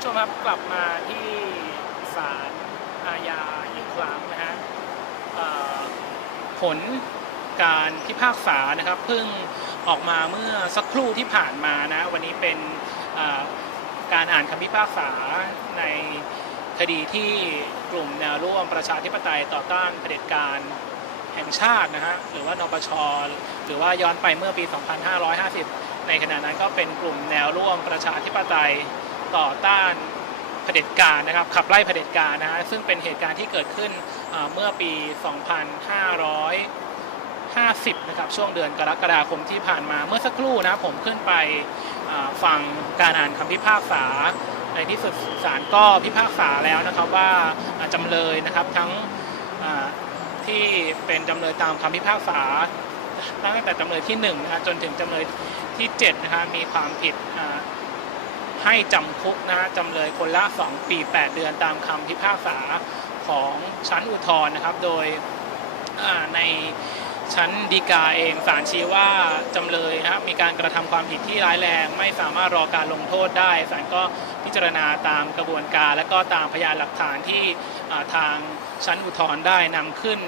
ผู้ชมครับกลับมาที่ศาลอาญาอีกครั้งนะฮะผลการพิพากษานะครับเพิ่งออกมาเมื่อสักครู่ที่ผ่านมานะวันนี้เป็นการอ่านคำพิพากษาในคดีที่กลุ่มแนวร่วมประชาธิปไตยต่อต้านเผด็จการแห่งชาตินะฮะหรือว่านปชหรือว่าย้อนไปเมื่อปี 2550 ในขณะนั้นก็เป็นกลุ่มแนวร่วมประชาธิปไตย ต่อต้านเผด็จการนะครับขับไล่เผด็จการนะฮะซึ่งเป็นเหตุการณ์ที่เกิดขึ้นเมื่อปี 2550 นะครับช่วงเดือนกรกฎาคมที่ผ่านมาเมื่อสักครู่นะผมขึ้นไปฟังการอ่านคำพิพากษา ในที่สุดศาลก็พิพากษาแล้วนะครับว่าจำเลยนะครับทั้งที่เป็นจำเลยตามคำพิพากษาตั้งแต่จำเลยที่1นะจนถึงจำเลยที่7นะฮะมีความผิด ให้จำคุกนะฮะจำเลยคนละ 2 ปี 8 เดือนตามคำพิพากษาของชั้นอุทธรณ์นะครับ โดยในชั้นฎีกาเองศาลชี้ว่าจำเลยนะครับมีการกระทำความผิดที่ร้ายแรงไม่สามารถรอการลงโทษได้ศาลก็พิจารณาตามกระบวนการ และก็ตามพยานหลักฐานที่ทางชั้นอุทธรณ์ได้นำขึ้น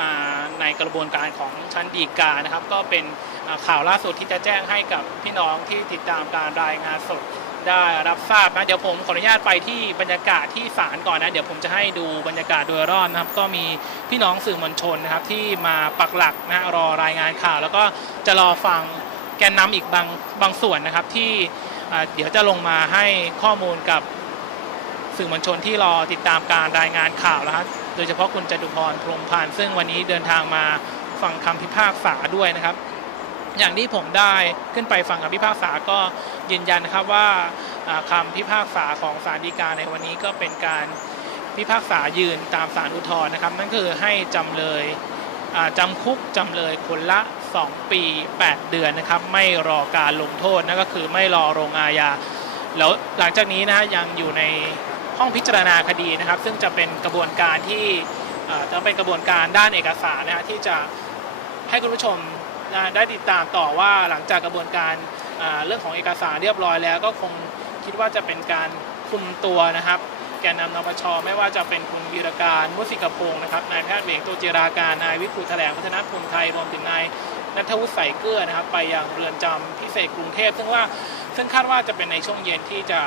มาในกระบวนการของชั้นฎีกานะครับ ก็เป็นข่าวล่าสุดที่จะแจ้งให้กับพี่น้องที่ติดตามการรายงานสด ได้รับทราบนะเดี๋ยวผมขออนุญาตไปที่บรรยากาศที่ศาลก่อนนะเดี๋ยวผมจะให้ดูบรรยากาศโดยรอบนะครับ ก็มีพี่น้องสื่อมวลชนนะครับ ที่มาปักหลักนะรอรายงานข่าว แล้วก็จะรอฟังแกนนำอีกบางบางส่วนนะครับ ที่เดี๋ยวจะลงมาให้ข้อมูลกับสื่อมวลชนที่รอติดตามการรายงานข่าวแล้วครับโดยเฉพาะคุณจตุพรพรมพันธ์ซึ่งวันนี้เดินทางมาฟังคำพิพากษาด้วยนะครับ อย่างที่ผมได้ขึ้นไปฟังคำพิพากษาก็ยืนยันนะครับว่าอ่าคำพิพากษาของศาลฎีกาในวันนี้ก็เป็นการพิพากษายืนตามศาลอุทธรณ์นะครับ นั่นคือให้จำเลยอ่าจำคุกจำเลยคนละ 2 ปี 8 เดือนนะครับ ไม่รอการลงโทษนั่นก็คือไม่รอลงอาญาแล้วหลังจากนี้นะฮะยังอยู่ในห้องพิจารณาคดีนะครับ ซึ่งจะเป็นกระบวนการที่จะเป็นกระบวนการด้านเอกสารนะฮะที่จะให้คุณผู้ชม ได้ติดตามต่อว่าหลังจากกระบวนการเรื่องของเอกสารเรียบร้อยแล้ว ก็คงคิดว่าจะเป็นการคุมตัวนะครับแกนนำนปชไม่ว่าจะเป็นคุณวีรการมุสิกพงศ์นะครับนายแพทย์เวงโตัวจิราการนายวิภูแถลงพัฒนภูมิไทยรวมถึงนายนัทวุฒิใส่เกลือนะครับ ไปยังเรือนจำพิเศษกรุงเทพซึ่งว่าซึ่งคาดว่าจะเป็นในช่วงเย็นที่จะ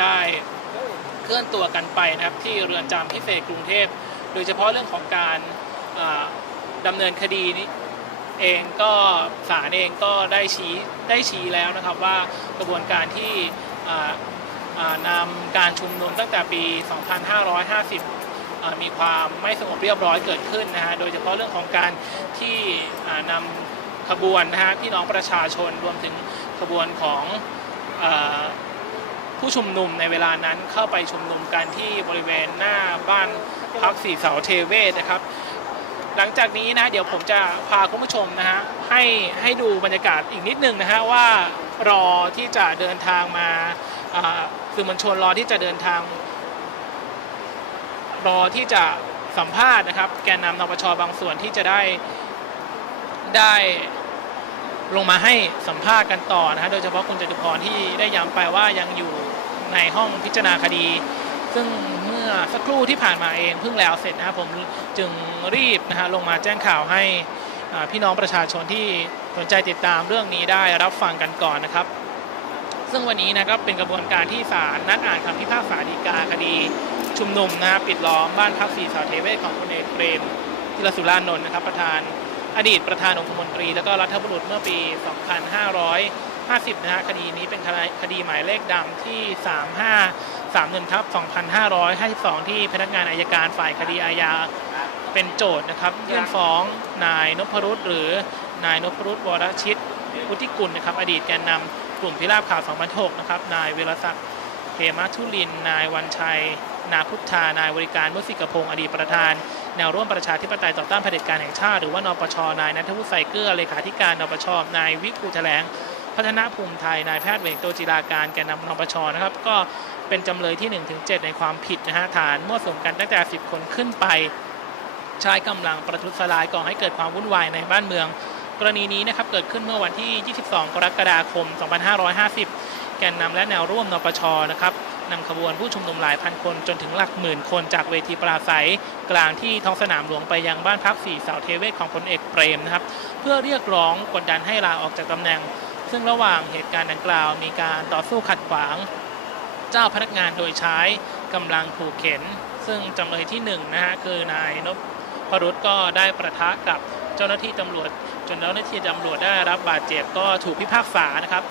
ได้เคลื่อนตัวกันไปนะครับที่เรือนจำพิเศษกรุงเทพ โดยเฉพาะเรื่องของการอ่าดำเนินคดีนี้ เองก็ศาลเองก็ได้ชี้ได้ชี้แล้วนะครับว่ากระบวนการที่นำการชุมนุมตั้งแต่ปี 2550 มีความไม่สงบเรียบร้อยเกิดขึ้นนะฮะโดยเฉพาะเรื่องของการที่นำขบวนนะฮะพี่น้องประชาชนรวมถึงขบวนของผู้ชุมนุมในเวลานั้นเข้าไปชุมนุมกันที่บริเวณหน้าบ้านพักสีเสาเทเวศนะครับ หลังจากนี้นะเดี๋ยวผมจะพาคุณผู้ชมนะฮะให้ให้ดูบรรยากาศอีกนิดนึงนะฮะว่ารอที่จะเดินทางมาสื่อมวลชนรอที่จะเดินทาง รอที่จะสัมภาษณ์นะครับ แกนนำนปชบางส่วนที่จะได้ได้ลงมาให้สัมภาษณ์กันต่อนะฮะโดยเฉพาะคุณจตุพรที่ได้ย้ำไปว่ายังอยู่ในห้องพิจารณาคดี ซึ่ง อสักครู่ที่ผ่านมาเองเพิ่งแล้วเสร็จนะครับผมจึงรีบนะฮะลงมาแจ้งข่าวให้พี่น้องประชาชนที่สนใจติดตามเรื่องนี้ได้รับฟังกันก่อนนะครับ ซึ่งวันนี้นะครับเป็นกระบวนการที่ศาลนัดอ่านคำพิพากษาฎีกาคดี ชุมนุมนะฮะปิดล้อมบ้านพักศรีสาวเทเวศของพลเอกเปรมทิรสุรานนท์นะครับประธานอดีตประธานองคมนตรี แล้วก็รัฐบุรุษเมื่อปี 2500 2550 นะฮะคดีนี้เป็นคดีหมายเลขดำที่ 35 31ทับ2552 ที่พนักงานอายการฝ่ายคดีอาญาเป็นโจทย์นะครับยื่นฟ้องนายนพรุษหรือนายนพรุษวรชิตวุฒิกุลนะครับ อดีตแกนนำกลุ่มพิราบข่าว 2006 นะครับ นายเวรศักดิ์เฮมาทุลิน นายวันชัย นาพุทธา นายบริการมุสิกพงศ์อดีตประธาน แนวร่วมประชาธิปไตยต่อต้านเผด็จการแห่งชาติ หรือว่านปช นายนัทวุฒิใส่เกลือเลขาธิการนปช นายวิภูแถลง พัฒนาภูมิไทยนายแพทย์เวงโตจิราการแกนนำนปชนะครับก็เป็นจำเลยที่ 1-7 ในความผิดนะฮะฐานมั่วสุมกันตั้งแต่ 10 คนขึ้นไปใช้กำลังประทุษร้ายก่อให้เกิดความวุ่นวายในบ้านเมือง กรณีนี้นะครับเกิดขึ้นเมื่อวันที่ 22 กรกฎาคม 2550 แกนนำและแนวร่วมนปชนะครับนำขบวนผู้ชุมนุมหลายพันคนจนถึงหลักหมื่นคนจากเวทีปราศัย กลางที่ท้องสนามหลวงไปยังบ้านพักสี่เสาเทเวศของพลเอกเปรมนะครับเพื่อเรียกร้องกดดันให้ลาออกจากตำแหน่ง ซึ่งระหว่างเหตุการณ์ดังกล่าว มีการต่อสู้ขัดขวาง เจ้าพนักงานโดยใช้กำลังขู่เข็น ซึ่งจำเลยที่หนึ่งนะฮะคือนายนพรุษก็ได้ประทะกับเจ้าหน้าที่ตำรวจ จนเจ้าหน้าที่ตำรวจได้รับบาดเจ็บก็ถูกพิพากษานะครับ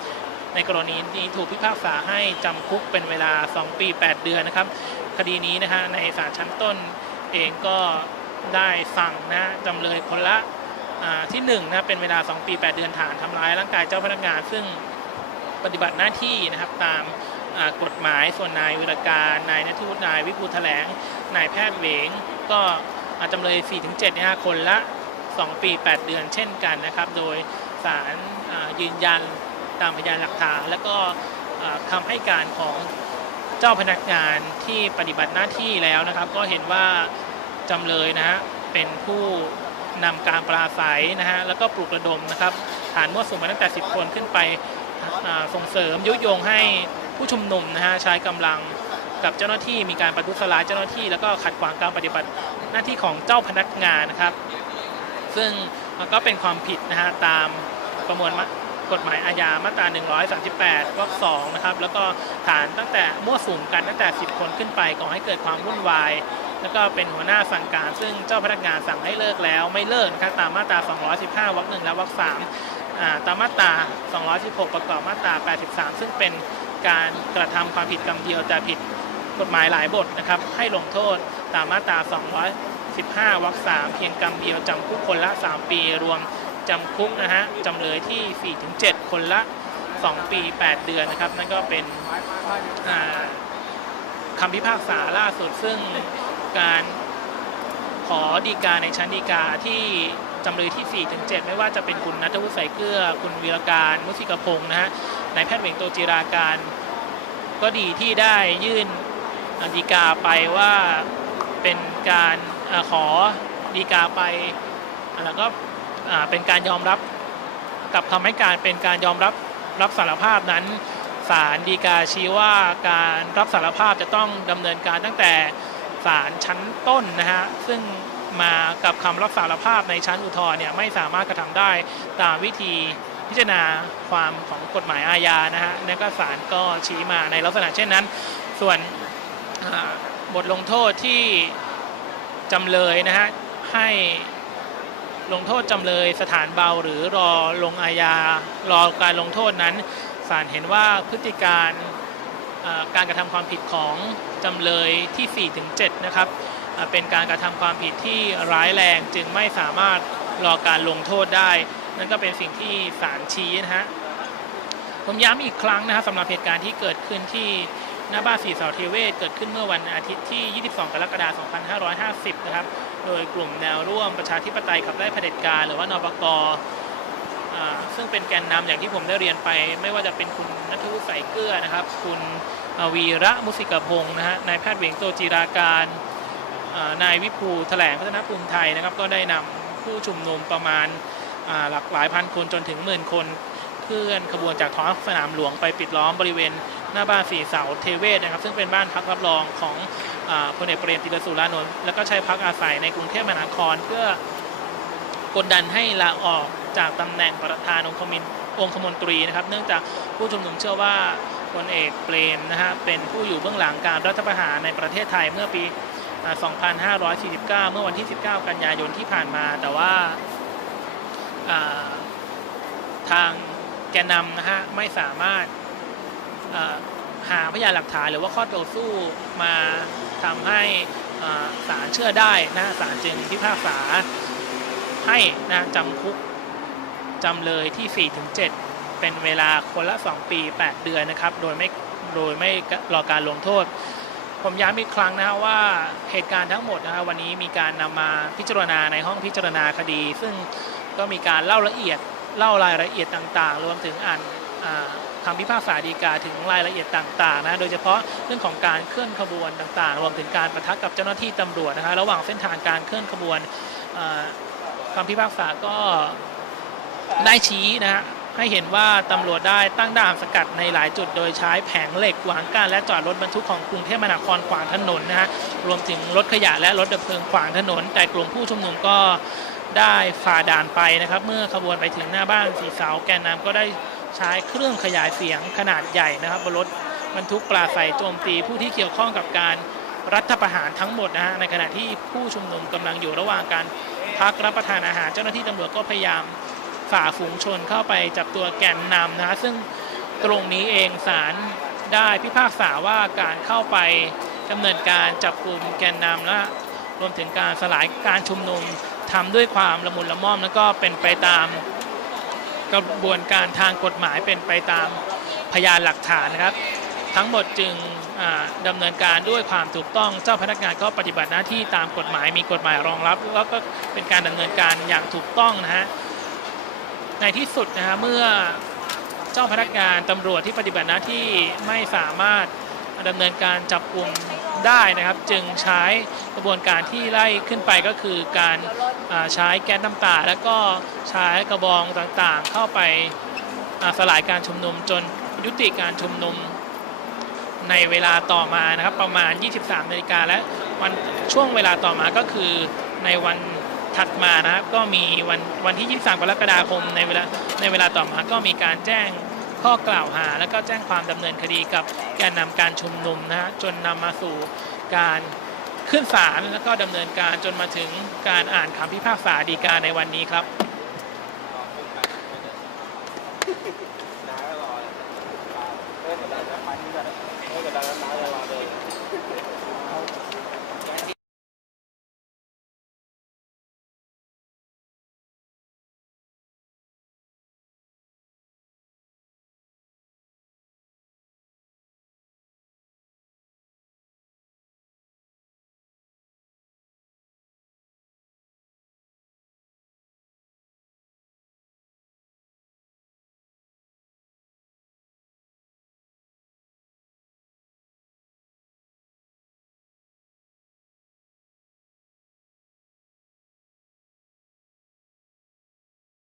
ในกรณีนี้ถูกพิพากษาให้จำคุกเป็นเวลา 2 ปี 8 เดือนนะครับ คดีนี้นะฮะในศาลชั้นต้นเองก็ได้สั่งนะจำเลยคนละ ที่1นะเป็นเวลา 2 ปี 8 เดือนฐานทำร้ายร่างกายเจ้าพนักงาน ซึ่งปฏิบัติหน้าที่นะครับตามกฎหมายส่วนนายวิรการนายนัทวุฒินายวิภูแถลงนายแพทย์เหวง ก็จำเลย 4-7เนี่ยฮะคนละ 2 ปี 8 เดือนเช่นกันนะครับ โดยศาลอ่ายืนยันตามพยานหลักฐาน และก็คำให้การของเจ้าพนักงานที่ปฏิบัติหน้าที่แล้วนะครับ ก็เห็นว่าจำเลยนะฮะเป็นผู้ นำการปราศัยนะฮะแล้วก็ปลุกระดมนะครับฐานมั่วสุมมาตั้งแต่ 10 คนขึ้นไปส่งเสริมยุยงให้ผู้ชุมนุมนะฮะใช้กำลังกับเจ้าหน้าที่มีการประทุษร้ายเจ้าหน้าที่ แล้วก็ขัดขวางการปฏิบัติหน้าที่ของเจ้าพนักงานนะครับ ซึ่งก็เป็นความผิดนะฮะตามประมวลกฎหมายอาญามาตรา 138วรรค2นะครับแล้วก็ฐานตั้งแต่มั่วสุมกันตั้งแต่ 10 คนขึ้นไปก่อให้เกิดความวุ่นวาย แล้วก็เป็นหัวหน้าสั่งการ ซึ่งเจ้าพนักงานสั่งให้เลิกแล้วไม่เลิกนะครับตามมาตรา 215วรรคหนึ่งและวรรคสามอ่าตามมาตรา 216 ประกอบมาตรา 83 ซึ่งเป็นการกระทำความผิดกรรมเดียวแต่ผิดกฎหมายหลายบทนะครับ ให้ลงโทษตามมาตรา 215 วรรค3เพียงกรรมเดียวจำคุกคนละ 3 ปี รวมจำคุกนะฮะจำเลยที่ 4-7 คนละ 2 ปี 8 เดือนนะครับ นั่นก็เป็นอ่าคำพิพากษาล่าสุดซึ่ง การขอดีกาในชั้นดีกาที่จำเลยที่4-7ไม่ว่าจะเป็นคุณนัทวุฒิใส่เกลือ คุณวีรการมุสิกพงศ์นะฮะนายแพทย์เหวงโตจิราการ ก็ดีที่ได้ยื่นดีกาไปว่าเป็นการอขอดีกาไป แล้วก็เป็นการยอมรับกับคำให้การเป็นการยอมรับรับสารภาพนั้นศาลดีกาชี้ว่าการรับสารภาพจะต้องดำเนินการตั้งแต่ ศาลชั้นต้นนะฮะซึ่งมากับคำรับสารภาพในชั้นอุทธรณ์เนี่ยไม่สามารถกระทำได้ตามวิธีพิจารณาความของกฎหมายอาญานะฮะแล้วก็ศาลก็ชี้มาในลักษณะเช่นนั้น ส่วนบทลงโทษที่จำเลยนะฮะให้ลงโทษจำเลยสถานเบาหรือรอลงอาญารอการลงโทษนั้นศาลเห็นว่าพฤติการ การกระทำความผิดของจำเลยที่4-7นะครับเป็นการกระทำความผิดที่ร้ายแรงจึงไม่สามารถรอการลงโทษได้ นั่นก็เป็นสิ่งที่ศาลชี้นะฮะผมย้ำอีกครั้งนะครับสำหรับเหตุการณ์ที่เกิดขึ้นที่หน้าบ้านสีเสาเทเวศเกิดขึ้นเมื่อวันอาทิตย์ที่ 22 กรกฎาคม 2550 นะครับ โดยกลุ่มแนวร่วมประชาธิปไตยขับไล่เผด็จการหรือว่านปกอ่า ซึ่งเป็นแกนนำอย่างที่ผมได้เรียนไป ไม่ว่าจะเป็นคุณนัทวุฒิใส่เกลือนะครับ คุณวีระมุสิกพงศ์นะฮะนายแพทย์เวงโตจีราการนายวิภูแถลงพัฒนภูมิไทยนะครับก็ได้นำผู้ชุมนุมประมาณาหลักหลายพันคนจนถึงหมื่นคนเคลื่อนขบวนจากท้องสนามหลวงไปปิดล้อมบริเวณหน้าบ้านสีเสาเทเวศนะครับ ซึ่งเป็นบ้านพักรับรองของพลเอกเปรมติรสุรานนท์แล้วก็ใช้พักอาศัยในกรุงเทพมหานครเพื่อกดดันให้ลาออก จากตำแหน่งประธานองคมินองคมนตรีนะครับ เนื่องจากผู้ชุมนุมเชื่อว่าพลเอกเปรมนะฮะเป็นผู้อยู่เบื้องหลังการรัฐประหารในประเทศไทยเมื่อปี 2549 เมื่อวันที่ 19 กันยายนที่ผ่านมา แต่ว่าาทางแกนนำนะฮะไม่สามารถหาพยานหลักฐานหรือว่าข้อต่อสู้มาทำให้ศาลเชื่อได้นะศาลจึงพิพากษาให้นะจำคุก จำเลยที่ 4-7 เป็นเวลาคนละ 2 ปี 8 เดือนนะครับ โดยไม่โดยไม่รอการลงโทษ ผมย้ำอีกครั้งนะว่าเหตุการณ์ทั้งหมดนะฮะวันนี้มีการนำมาพิจารณาในห้องพิจารณาคดี ซึ่งก็มีการเล่าละเอียดเล่ารายละเอียดต่างๆ รวมถึงอ่านคำพิพากษาฎีกาถึงรายละเอียดต่างๆนะโดยเฉพาะเรื่องของการเคลื่อนขบวนต่างๆ รวมถึงการประทะกับเจ้าหน้าที่ตำรวจนะคะระหว่างเส้นทางการเคลื่อนขบวนคำพิพากษาก็ ได้ชี้นะฮะให้เห็นว่าตำรวจได้ตั้งด่านสกัดในหลายจุดโดยใช้แผงเหล็กขวางกั้นและจอดรถบรรทุกของกรุงเทพมหานครขวางถนนนะฮะรวมถึงรถขยะและรถดับเพลิงขวางถนน แต่กลุ่มผู้ชุมนุมก็ได้ฝ่าด่านไปนะครับ เมื่อขบวนไปถึงหน้าบ้านสีเสาแกนนำก็ได้ใช้เครื่องขยายเสียงขนาดใหญ่นะครับบนรถบรรทุกปลาใสโจมตีผู้ที่เกี่ยวข้องกับการรัฐประหารทั้งหมดนะฮะในขณะที่ผู้ชุมนุมกำลังอยู่ระหว่างการพักรับประทานอาหารเจ้าหน้าที่ตำรวจก็พยายาม ฝ่าฝูงชนเข้าไปจับตัวแกนนำนะฮะซึ่งตรงนี้เองศาลได้พิพากษาว่าการเข้าไปดำเนินการจับกลุ่มแกนนำและรวมถึงการสลายการชุมนุมทำด้วยความละมุนละม่อม แล้วก็เป็นไปตามกระบวนการทางกฎหมายเป็นไปตามพยานหลักฐานนะครับ ทั้งหมดจึงอ่าดำเนินการด้วยความถูกต้องเจ้าพนักงานก็ปฏิบัติหน้าที่ตามกฎหมายมีกฎหมายรองรับ แล้วก็เป็นการดำเนินการอย่างถูกต้องนะฮะ ในที่สุดนะฮะเมื่อเจ้าพนักงานตำรวจที่ปฏิบัติหน้าที่ไม่สามารถดำเนินการจับกลุ่มได้นะครับ จึงใช้กระบวนการที่ไล่ขึ้นไปก็คือการใช้แก๊สน้ำตา แล้วก็ใช้กระบองต่างๆ เข้าไปสลายการชุมนุมจนยุติการชุมนุมในเวลาต่อมานะครับประมาณ 23นาฬิกาและวันช่วงเวลาต่อมาก็คือในวัน ถัดมานะครับก็มีวันวันที่ 23 กรกฎาคมในเวลาในเวลาต่อมาก็มีการแจ้งข้อกล่าวหา แล้วก็แจ้งความดำเนินคดีกับแกนนำการชุมนุมนะฮะจนนำมาสู่การขึ้นศาลแล้วก็ดำเนินการจนมาถึงการอ่านคำพิพากษาฎีกาในวันนี้ครับ น้ารอเออเดี๋ยวเราจะไปที่จะเออเดี๋ยวเราจะ